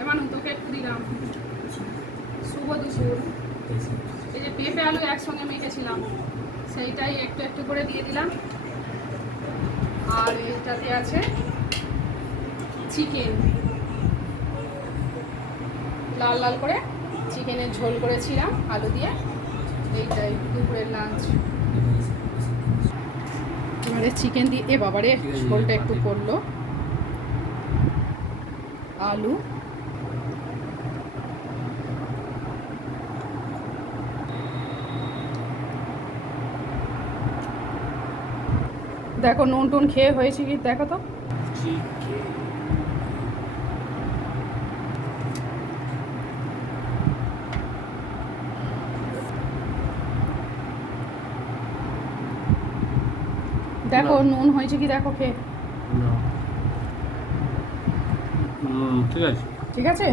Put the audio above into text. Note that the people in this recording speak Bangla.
এবার তোকে একটু দিলাম। শুভ দুপুর। এই যে পেঁপে আলু একসঙ্গে মেখেছিলাম, সেইটাই একটু একটু করে দিয়ে দিলাম। আর এইটাতে আছে চিকেন, লাল লাল করে চিকেনের ঝোল করেছিলাম আলু দিয়ে। এইটাই দুপুরের লাঞ্চ। এবারে চিকেন দিয়ে, এ বাবারে ঝোলটা একটু পড়লো। আলু, দেখো নুন টুন খেয়ে হয়েছে কি দেখো তো। দেখো নুন হয়েছে কি দেখো খেয়ে। ঠিক আছে, ঠিক আছে।